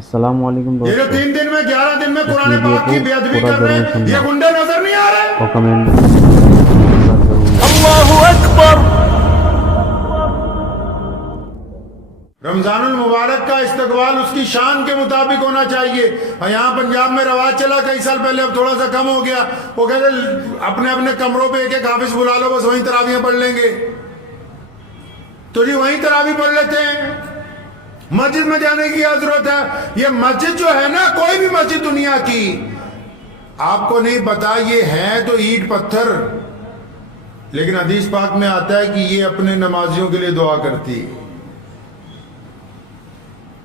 अस्सलाम वालेकुम ये जो दोस्तों, 3 दिन में 11 दिन में इस कुरान वीडियो पाक की को बेअदबी पूरा कर रहे जरूर हैं, सुनना ये गुंडे नजर नहीं आ रहे? और कमेंट अल्लाहु अकबर। रमजानुल मुबारक का इस्तकबाल उसकी शान के मुताबिक होना चाहिए। और यहाँ पंजाब में रवाज चला कई साल पहले, अब थोड़ा सा कम हो गया। वो कहते अपने अपने कमरों पे एक एक हाफिज बुला लो, बस वहीं तरावियां पढ़ लेंगे। तो जी वहीं तरावी पढ़ लेते हैं, मस्जिद में जाने की क्या जरूरत है? ये मस्जिद जो है ना, कोई भी मस्जिद दुनिया की, आपको नहीं पता ये है तो ईंट पत्थर, लेकिन हदीस पाक में आता है कि ये अपने नमाजियों के लिए दुआ करती है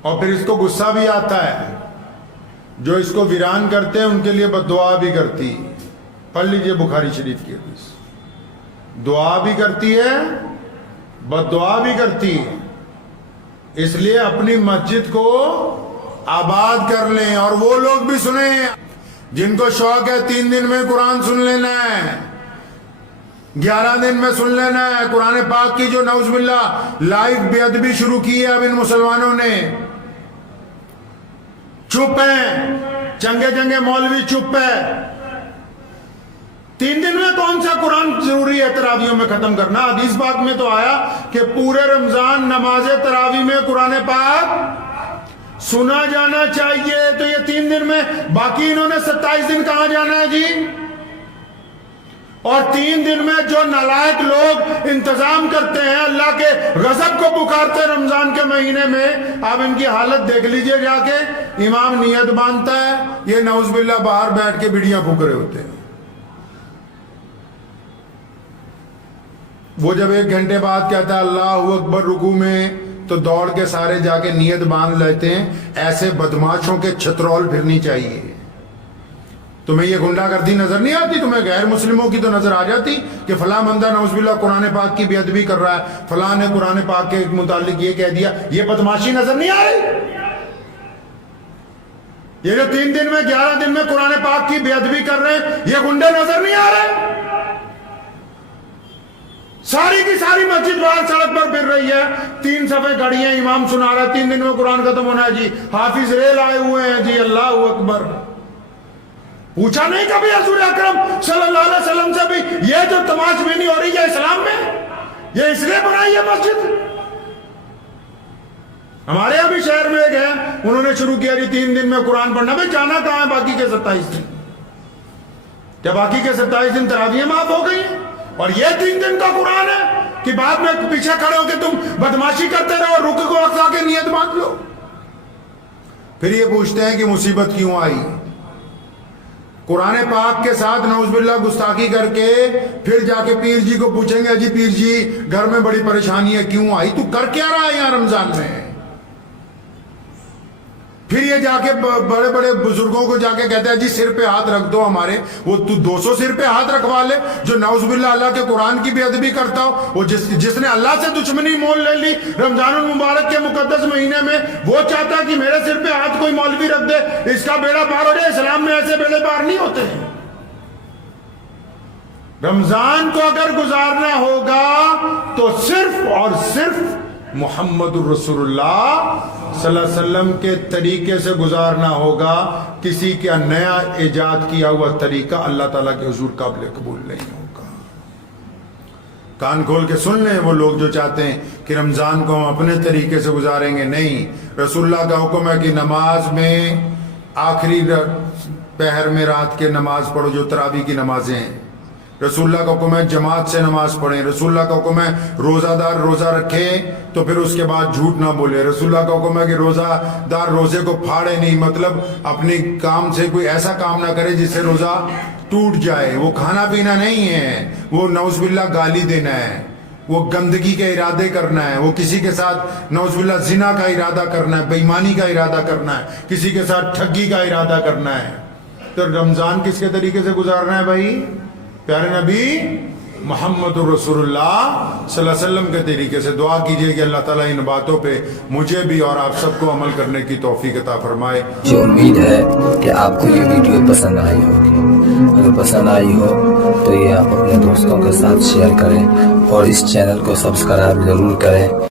और फिर इसको गुस्सा भी आता है, जो इसको वीरान करते हैं उनके लिए बद्दुआ भी करती है। पढ़ लीजिए बुखारी शरीफ की हदीस, दुआ भी करती है, बद्दुआ भी करती है। इसलिए अपनी मस्जिद को आबाद कर लें। और वो लोग भी सुने जिनको शौक है 3 दिन में कुरान सुन लेना है, 11 दिन में सुन लेना है। कुरान पाक की जो नौजुबिल्लाह लाइव बेअदबी शुरू की है अब इन मुसलमानों ने, चुप है, चंगे चंगे मौलवी चुप है। 3 दिन में कौन सा कुरान जरूरी है तरावियों में खत्म करना? हदीस पाक में तो आया कि पूरे रमजान नमाज तरावी में कुरान पाक सुना जाना चाहिए। तो ये 3 दिन में, बाकी इन्होंने 27 दिन कहां जाना है जी? और 3 दिन में जो नालायक लोग इंतजाम करते हैं, अल्लाह के गजब को पुकारते हैं रमजान के महीने में, आप इनकी हालत देख लीजिए जाके। इमाम नियत बांधता है, ये नौजुबिल्लाह बाहर बैठ के बिड़ियां फूक रहे होते हैं। वो जब 1 घंटे बाद कहता है अल्लाहु अकबर रुकू में, तो दौड़ के सारे जाके नियत बांध लेते हैं। ऐसे बदमाशों के छतरौल फिरनी चाहिए। तुम्हें ये गुंडागर्दी नजर नहीं आती? तुम्हें गैर मुस्लिमों की तो नजर आ जाती कि फलां बंदा नौजुबिल्लाह कुरान पाक की बेअदबी कर रहा है, फलां ने कुरान पाक के मुतालिक ये कह दिया। ये बदमाशी नजर नहीं आ रही? ये जो 3 दिन में 11 दिन में कुरान पाक की बेअदबी कर रहे हैं, ये गुंडे नजर नहीं आ रहे? सारी की सारी मस्जिद बाहर सड़क पर फिर रही है, 3 सफे खड़ी हैं, इमाम सुना रहा है 3 दिन में कुरान खत्म होना है जी, हाफिज रेल आए हुए हैं जी, अल्लाह अकबर। पूछा नहीं कभी हजूर अकरम सल्लल्लाहु अलैहि वसल्लम से भी ये जो तमाशबीनी हो रही है इस्लाम में, ये इसलिए बनाई है मस्जिद? हमारे यहां भी शहर में एक है, उन्होंने शुरू किया जी 3 दिन में कुरान पढ़ना। भाई जाना कहां है बाकी के 27 दिन? क्या बाकी के 27 दिन तरावियां माफ हो गई हैं? और ये 3 दिन का कुरान है कि बाद में पीछे खड़े होकर तुम बदमाशी करते रहो, रुक को अक्सा के नियत बांध लो। फिर ये पूछते हैं कि मुसीबत क्यों आई? कुरान पाक के साथ नौजुबिल्लाह गुस्ताखी करके फिर जाके पीर जी को पूछेंगे अजी पीर जी घर में बड़ी परेशानी है, क्यों आई? तू कर क्या रहा है यहां रमजान में? फिर ये जाके बड़े बड़े बुजुर्गों को जाके कहते हैं जी सिर पे हाथ रख दो हमारे। वो तू 200 सिर पे हाथ रखवा ले जो नौजुबिल्लाह अल्लाह के कुरान की बेअदबी करता हो। वो जिसने अल्लाह से दुश्मनी मोल ले ली रमजानुल मुबारक के मुकद्दस महीने में, वो चाहता कि मेरे सिर पे हाथ कोई मौलवी रख दे, इसका बेड़ा पार हो जाए। इस्लाम में ऐसे बेड़े पार नहीं होते हैं। रमजान को अगर गुजारना होगा तो सिर्फ और सिर्फ मुहम्मदुर रसूलुल्लाह सल्लल्लाहु अलैहि वसल्लम के तरीके से गुजारना होगा। किसी का नया इजाद किया हुआ तरीका अल्लाह ताला के हुजूर काबिल कबूल नहीं होगा। कान खोल के सुन लें वो लोग जो चाहते हैं कि रमजान को हम अपने तरीके से गुजारेंगे। नहीं, रसूलुल्लाह का हुक्म है कि नमाज में आखिरी पहर में रात के नमाज पढ़ो, जो तरावी की नमाजें हैं। रसूलुल्लाह का हुक्म है जमात से नमाज पढ़ें। रसूलुल्लाह का हुक्म है रोजादार रोजा रखे तो फिर उसके बाद झूठ ना बोले। रसूलुल्लाह का हुक्म है कि रोजादार रोजे को फाड़े नहीं, मतलब अपने काम से कोई ऐसा काम ना करे जिससे रोजा टूट जाए। वो खाना पीना नहीं है, वो नौजुबिल्लाह गाली देना है, वो गंदगी के इरादे करना है, वो किसी के साथ नौजुबिल्लाह जिना का इरादा करना है, बेईमानी का इरादा करना है, किसी के साथ ठगी का इरादा करना है। तो रमजान किसके तरीके से गुजारना है भाई? प्यारे नबी मोहम्मद रसूलुल्लाह सल्लल्लाहु अलैहि वसल्लम के तरीके से। दुआ कीजिए कि अल्लाह ताला इन बातों पे मुझे भी और आप सबको अमल करने की तौफीक अता फरमाए। मुझे उम्मीद है कि आपको ये वीडियो पसंद आई होगी। अगर पसंद आई हो तो ये आप अपने दोस्तों के साथ शेयर करें और इस चैनल को सब्सक्राइब जरूर करें।